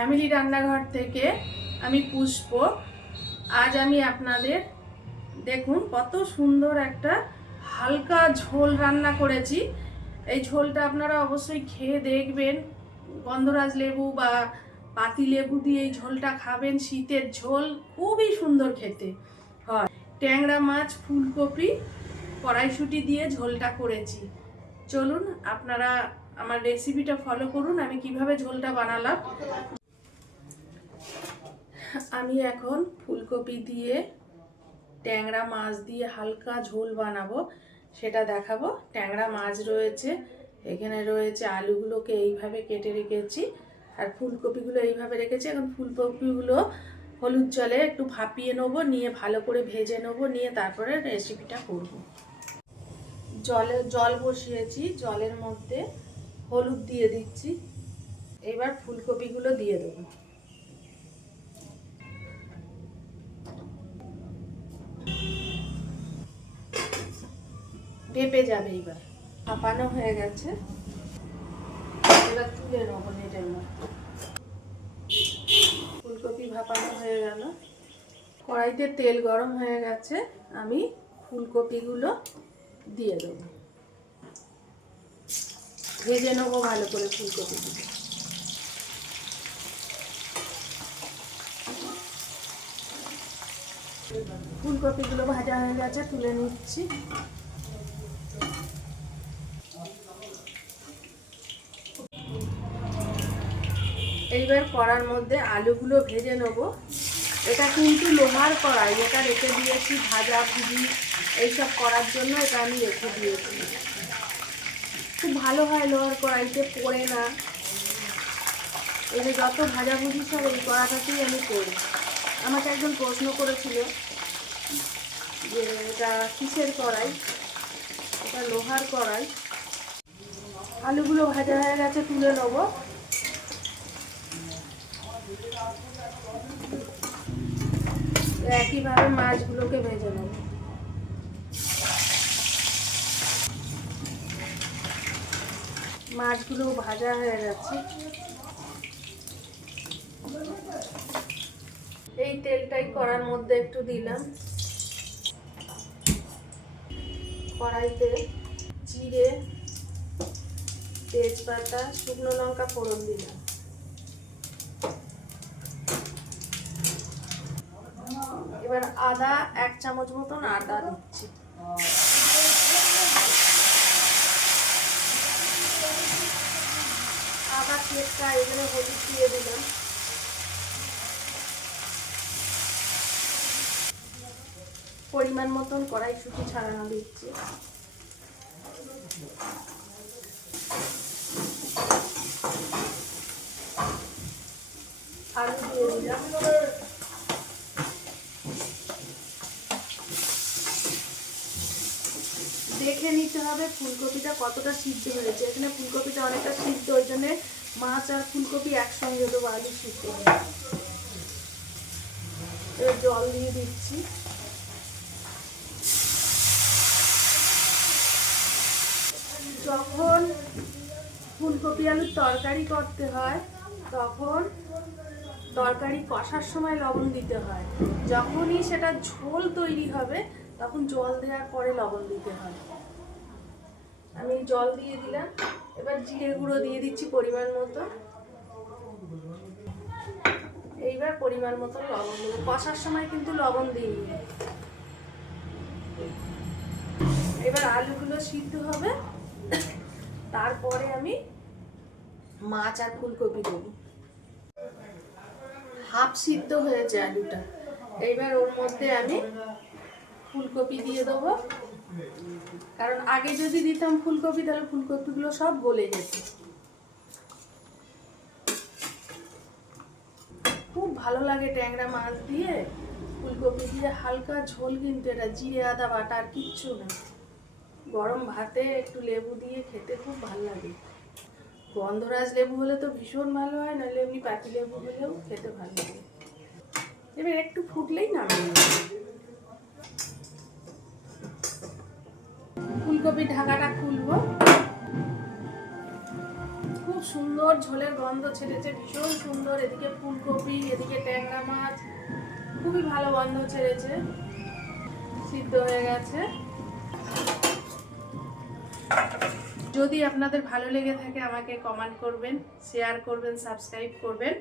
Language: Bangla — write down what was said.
ফ্যামিলি রান্নাঘর থেকে আমি পুষ্প। আজ আমি আপনাদের দেখুন কত সুন্দর একটা হালকা ঝোল রান্না করেছি। এই ঝোলটা আপনারা অবশ্যই খেয়ে দেখবেন। গন্ধরাজ লেবু বা পাতি লেবু দিয়ে এই ঝোলটা খাবেন। শীতের ঝোল খুবই সুন্দর খেতে হয়। ট্যাংরা মাছ, ফুলকপি, কড়াইশুঁটি দিয়ে ঝোলটা করেছি। চলুন, আপনারা আমার রেসিপিটা ফলো করুন। আমি কীভাবে ঝোলটা বানালাম? আমি এখন ফুলকপি দিয়ে ট্যাংরা মাছ দিয়ে হালকা ঝোল বানাবো, সেটা দেখাবো। ট্যাংরা মাছ রয়েছে, এখানে রয়েছে আলুগুলোকে এইভাবে কেটে রেখেছি, আর ফুলকপিগুলো এইভাবে রেখেছি। এখন ফুলকপিগুলো হলুদ জলে একটু ভাপিয়ে নেব, নিয়ে ভালো করে ভেজে নেব, নিয়ে তারপরে রেসিপিটা করব। জলে, জল বসিয়েছি, জলের মধ্যে হলুদ দিয়ে দিচ্ছি। এবার ফুলকপিগুলো দিয়ে দেবো। ভেপে যাবে এবার। ভাপানো হয়ে গেছে। এবার তুলে নেব নেটের মধ্যে। ফুলকপি ভাপানো হয়ে গেল। কড়াইতে তেল গরম হয়ে গেছে। আমি ফুলকপিগুলো দিয়ে দেবো। ভেজে নেব ভালো করে ফুলকপিগুলো। ফুলকপিগুলো ভাজা হয়ে গেছে, তুলে নিচ্ছি। এইবার কড়ার মধ্যে আলুগুলো ভেজে নেব। এটা কিন্তু লোহার কড়াই, এটা রেখে দিয়েছি ভাজা, ভুজি, এইসব করার জন্য এটা আমি রেখে দিয়েছি। খুব ভালো হয় লোহার কড়াইতে, পড়ে না। যে যত ভাজাভুজি সব এই কড়াটাতেই আমি করি। আমাকে একজন প্রশ্ন করেছিল যে এটা কিসের কড়াই? এটা লোহার কড়াই। আলুগুলো ভাজা হয়ে গেছে, তুলে নেব। একইভাবে মাছগুলোকে ভেজে নেব। মাছগুলো ভাজা হয়ে গেছে। এই তেলটাই কড়ার মধ্যে একটু দিলাম। কড়াইতে জিরে, তেজপাতা, শুকনো লঙ্কা ফোড়ন দিলাম। এবার আদা এক চামচ মতন আদা দিচ্ছি। আদা কেকটা এখানে হলুদ দিয়ে দিলাম। পরিমাণ মতন কড়াই কড়াইশুটি ছাড়ানো দিচ্ছি আলু দিয়ে দিলাম দেখে নিতে হবে ফুলকপিটা কতটা সিদ্ধ হয়েছে। এখানে ফুলকপিটা অনেকটা সিদ্ধ, ওই জন্য মাছ আর ফুলকপি একসঙ্গে দেবো আলু সিদ্ধ হয়ে জল দিয়ে দিচ্ছি। যখন ফুলকপি আলুর তরকারি করতে হয়, তখন তরকারি কষার সময় লবণ দিতে হয়। যখনই সেটা ঝোল তৈরি হবে, তখন জল দেওয়ার পরে লবণ দিতে হয় আমি জল দিয়ে দিলাম। এবার জিরে গুঁড়ো দিয়ে দিচ্ছি পরিমাণ মতো। এইবার পরিমাণ মতো লবণ দেবো। কষার সময় কিন্তু লবণ দিই এবার আলুগুলো সিদ্ধ হবে। তারপরে আমি মাছ আর ফুলকপি দেবো। হাফ সিদ্ধ হয়েছে আলুটা। এইবার ওর মধ্যে আমি ফুলকপি দিয়ে দেবো। কারণ আগে যদি দিতাম ফুলকপি, তাহলে ফুলকপিগুলো সব গলে যেত। খুব ভালো লাগে ট্যাংরা মাছ দিয়ে। ফুলকপি দিয়ে হালকা ঝোল কিন্তু এটা, জিরে, আদা, বাটা আর কিচ্ছু না। গরম ভাতে একটু লেবু দিয়ে খেতে খুব ভালো লাগে। গন্ধরাজ লেবু হলে তো ভীষণ ভালো হয়, নাহলে এমনি পাতি লেবু হলেও খেতে ভালো লাগে। এবার একটু ফুটলেই নামিয়ে ফুলকপির ঢাকাটা খুলবো। খুব সুন্দর ঝোলের গন্ধ ছেড়েছে, ভীষণ সুন্দর। এদিকে ফুলকপি, এদিকে ট্যাংরা মাছ, খুবই ভালো গন্ধ ছেড়েছে। সিদ্ধ হয়ে গেছে। যদি আপনাদের ভালো লেগে থাকে, আমাকে কমেন্ট করবেন শেয়ার করবেন সাবস্ক্রাইব করবেন।